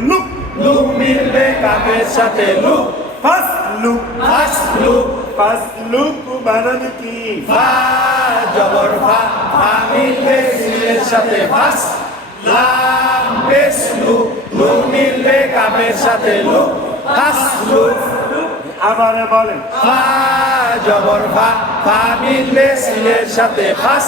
look look মিলবে কাফের সাথে লুক ফাসলুক ফাসলুক ফাসলুক বানান কি ফা জবর ফা ফা মিলবে সিনের সাথে ফাস লাম পেশ লুক লুক মিলবে কাফের সাথে লুক ফাসলুক আবার বলেন ফা জবর ফা ফা মিলবে সিনের সাথে ফাস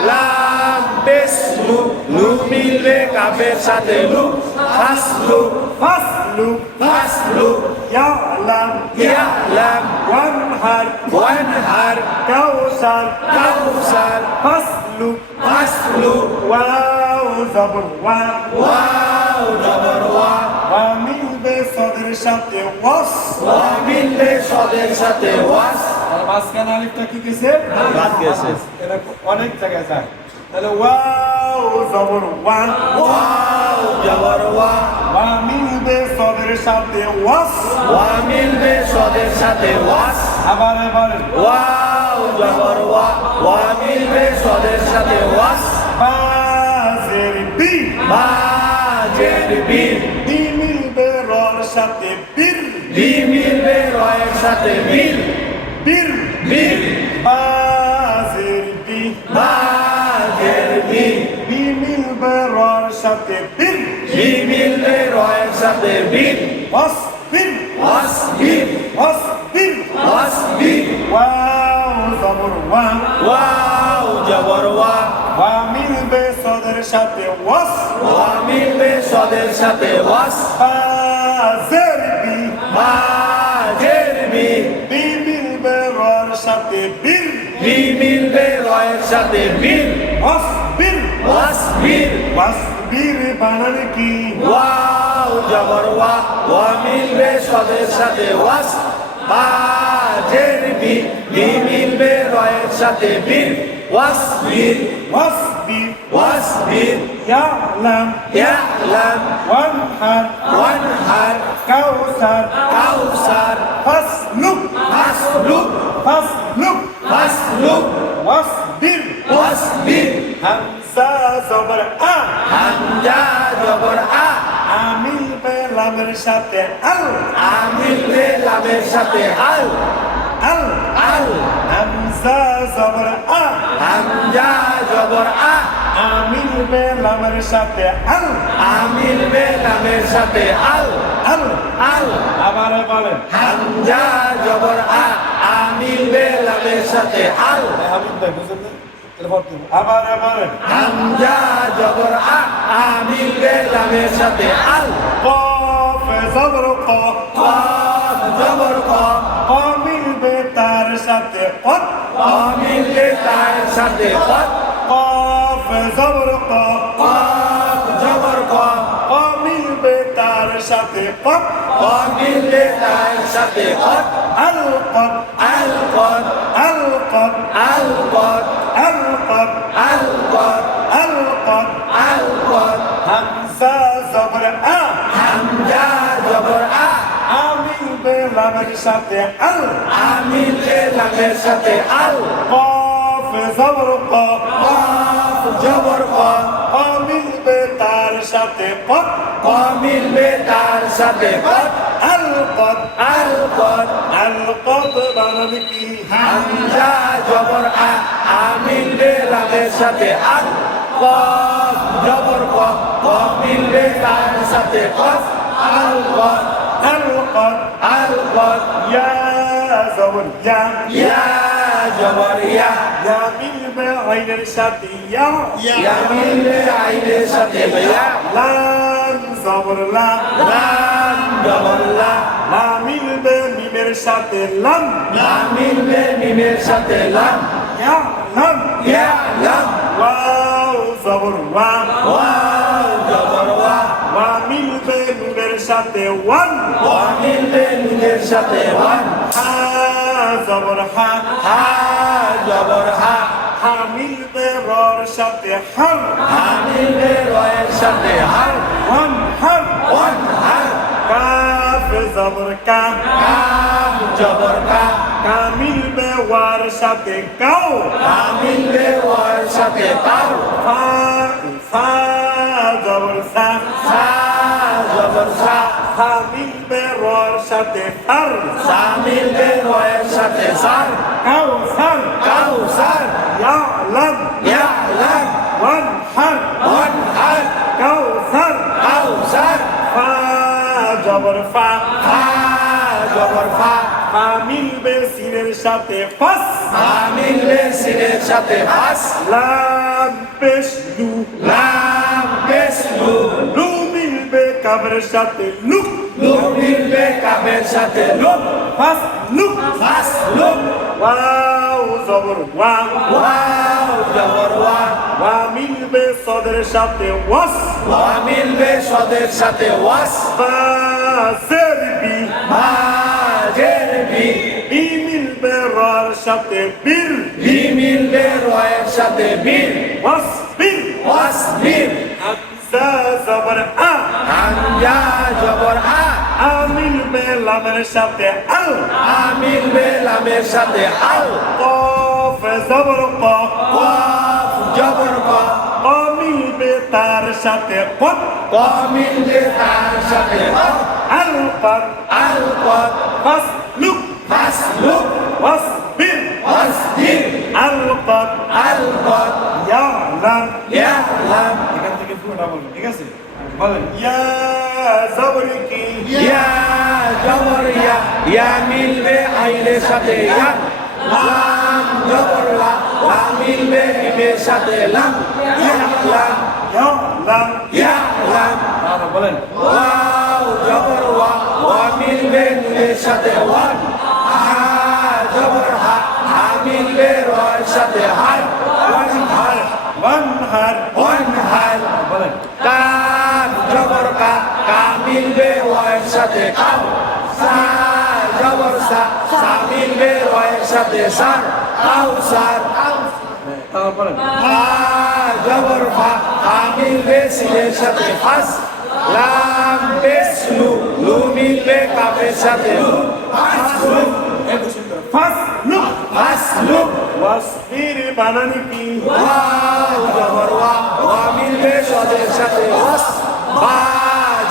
লাম পেশ লুক লুক মিলবে কাফের সাথে লুক ফাসলুক ফাসলুক ফাসলুক ইয়ালাম ইয়ালাম ওয়ানহার ওয়ানহার কাউসার কাউসার ফাসলুক ফাসলুক ওয়াও জবর ওয়া ওয়াও জবর ওয়া ওয়া মিলবে সদের সাথে ওয়াস ওয়া মিলবে সদের সাথে ওয়াস আর মাঝখানে আলিফটা কি গেছে বাদ গেছে এটা অনেক জায়গায় যায় তাহলে ওয়াও জবর ওয়া ওয়াও জবর ওয়া ওয়া মিলবে সদের সাথে ওয়াস ওয়া মিলবে সদের সাথে ওয়াস আবার বলেন ওয়াও জবর ওয়া ওয়া মিলবে সদের সাথে ওয়াস বাজের বি বা জের বি বি মিলবে রর সাথে বীর বি মিলবে রয়ের সাথে বীর বীর বীর বাজের বি বা জের বি বি মিলবে রর সাথে বীর বি মিলবে রয়ের সাথে বীর ওয়াস বীর ওয়াস বীর ওয়াস বীর ওয়াস বীর ওয়াও জবর ওয়া ওয়াও জবর ওয়া ওয়া মিলবে সদের সাথে ওয়াস ওয়া মিলবে সদের সাথে ওয়াস বাজের বি বা জের বি বি মিলবে রর সাথে বীর বি মিলবে রয়ের সাথে বীর ওয়াস বীর ওয়াস বীর ওয়াস বীর বানান কি ওয়াও জবর ওয়া ওয়া মিলবে সদের সাথে ওয়াস বা জের বি বি মিলবে রয়ের সাথে বীর ওয়াস বীর ওয়াস বীর ওয়াস বীর ইয়ালাম ইয়ালাম ওয়ানহার ওয়ানহার কাউসার কাউসার ফাসলুক ফাসলুক ফাসলুক ফাসলুক ওয়াসবির ওয়াসবির হামজা জবর আ হামজা জবর আ আমিল বে লামের সাথে আল আমিল বে লামের সাথে আল আল আল হামজা জবর আ হামজা জবর আ আমিল বে লামের সাথে আল আমিল বে লামের সাথে আল আল আল আবার বলেন হামজা জবর আ আমিল বে লামের সাথে আল হাবিব ভাই বুঝেন না আবার বলেন হামজা জবর আ আমিল বে লামের সাথে আল কফ জবর ক কফ জবর ক আমিল বে তার সাথে কত আমিল বে তার সাথে কত কফ জবর ক কফ জবর ক আমিল বে তার সাথে কত আমিল বে তার সাথে কত আল কত আল কত আল কত আল কত আল কত আল কত আল কত আল কত হামজা জবর আ হামজা জবর আ আমিল বে লামের সাথে আল আমিল বে লামের সাথে আল কফ জবর ক কফ জবর ক আমিল বে তার সাথে কত আমিল বে তার সাথে কত আল কত আল কত আল কত বানান কি হামজা জবর আ আমিল বে লামের সাথে আল কফ জবর ক আমিল বে তার সাথে কত আল কত আল কত আল কত ইয়া জবর ইয়া ইয়া জবর ইয়া ইয়া মিল বে আইনের সাথে ইয়া ইয়া মিল বে আইনের সাথে ইয়া লাম জবর লা লাম জবর লা লা মিল বে মিমের সাথে লাম লা মিল বে মিমের সাথে লাম ইয়া লাম ইয়া লাম ওয়াও জবর ওয়া ওয়াও জবর ওয়া ওয়া মিল বে নুনের সাথে ওয়ান ওয়া মিল বে নুনের সাথে ওয়ান হা জবর হা হা জবর হা হা মিল বে রর সাথে হার হা মিল বে রয়ের সাথে হার ওয়ান হার ওয়ান হার কাফ জবর কা কাম জবর কা কা মিল বে ওয়ার সাথে কাও হা মিল বে ওয়ার সাথে তাও ফা ফা জবর সা সা জবর সাথে ফার সা মিলবে রয়ের সাথে সার কাউসার কাউসার ইয়ালাম ইয়ালাম ওয়ানহার ওয়ানহার কাউসার কাউসার ফা জবর ফা ফা জবর ফা ফা মিলবে সিনের সাথে ফাস ফা মিলবে সিনের সাথে ফাস লাম পেশ লু লাম পেশ লু লু মিলবে কাফের সাথে লুক লু মিলবে কাফের সাথে লু ফাস লুক ফাস লু ওয়াও জবর ওয়া ওয়াও জবর ওয়া ওয়া মিলবে সদের সাথে ওয়াস ওয়া মিলবে সদের সাথে ওয়াস ফা জেরবি মা জের বি বি মিলবে রার সাথে বীর বি মিলবে রয়ের সাথে বীর ওয়াস বীর ওয়াস বীর হামজা জবর আ হামজা জবর আ আ মিলবে লামের সাথে আল আ মিলবে লামের সাথে আল কফ জবর ক কফ জবর ক ক মিলবে তার সাথে কত ক মিলবে তার সাথে কফ আল কত আল কফ ফাস লুক ফাস লুক ওয়াস বীর ওয়াস বীর আল কত আল কফ ইয়ালাম ইয়ালাম এখান থেকে পুরোটা বলবেন ঠিক আছে বলেন ইয়া জবর কি ইয়া জবর ইয়া মিলবে আইনের সাথে ইয়া লাম জবর লা লা মিলবে মিমের সাথে লাম ইয়ালাম ইয়ালাম ইয়ালাম তাহলে বলেন ওয়াও জবর ওয়া মিলবে নুনের সাথে ওয়ান হা জবর হা হা মিলবে রয়ের সাথে হার ওয়ান হার ওয়ানহার ওয়ান হার বলেন কাফ জবর কা কা মিলবে ওয়ের সাথে কাউ সা জবর সা সা মিলবে রয়ের সাথে সার কাউ সার তাহলে বলেন ফা জবর ফা ফা মিলবে সিনের সাথে ফাস লাম পেশ লু লু মিলবে কাফের সাথে লু ফাস লু ফাস লুক ফাস লু ওয়াসবির বানানি কি ওয়াও জবর ওয়া মিলবে সদের সাথে ওয়াস বা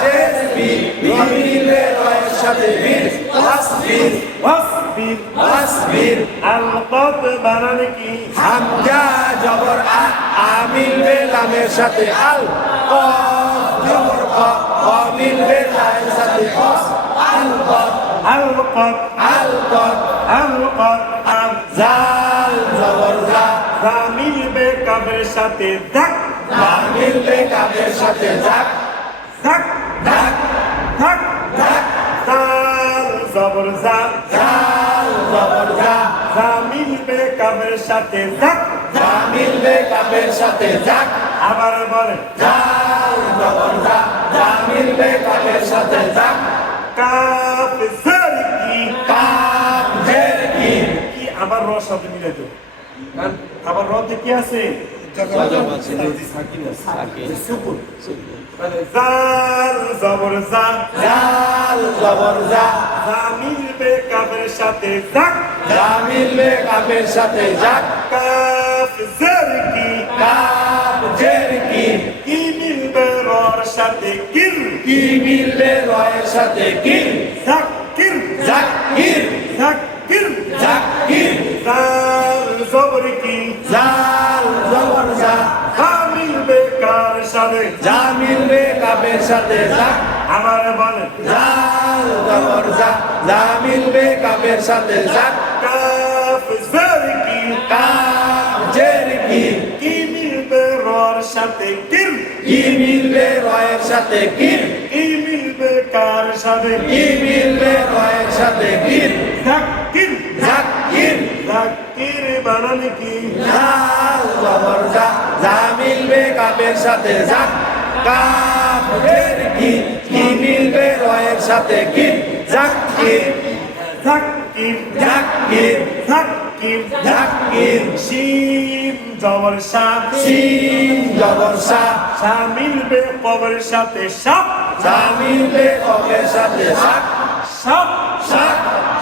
জের বি বি মিলবে রয়ের সাথে বীর ওয়াসবির ওয়াসবির ওয়াসবির আল কত বানানি কি হামজা জবর আ মিলবে লামের সাথে আল কফ জবর ক ক মিলবে লামের সাথে কফ আল কফ আল কত আল কফ আল কত আল জাল জবর জা যা মিলবে কাফের সাথে দাক জা মিলবে কাফের সাথে জাক দাক জাক দাক জাক জাল জবর জা জাল জবর জা যা মিলবে কাফের সাথে দাক জা মিলবে কাফের সাথে জাক আবার বলেন জাল জবর জা জা মিলবে কাফের সাথে জাক কাফ জের কি কাফ জের কি কি আবার র সাথে মিলে তো কারণ আবার রতে কি আছে সাকিন আছে সুকুন তাহলে জাল জবর জা জাল জবর জা যা মিলবে কাফের সাথে দাক জা মিলবে কাফের সাথে জাক কাফ জের কি কাফ জের কি কি মিলবে রর সাথে কির কি মিলবে রয়ের সাথে কির জাকির জাকির জাকির জাকির জাল জবর কি জাল জবর জা যা মিলবে কার সাথে জা মিলবে কাফের সাথে জাক আমার বলেন জাল জবর জা জা মিলবে কাফের সাথে জাক কাফ জের কি কাফ জের কি কি মিলবে রর সাথে কির কি মিলবে রয়ের সাথে কির কি মিলবে কার সাথে কি মিলবে রয়ের সাথে কির জাকির জাকির জাকির বানানি কি জাল জবর জা জা মিলবে কাফের সাথে জাক কাফ জের কি কি মিলবে রয়ের সাথে কির জাকির জাকির জাকির জাকির জাকির শিম জবর সাপ সিন জবর সা সা মিলবে কবরের সাথে সাপ জা মিলবে কফের সাথে সাক সাপ সাক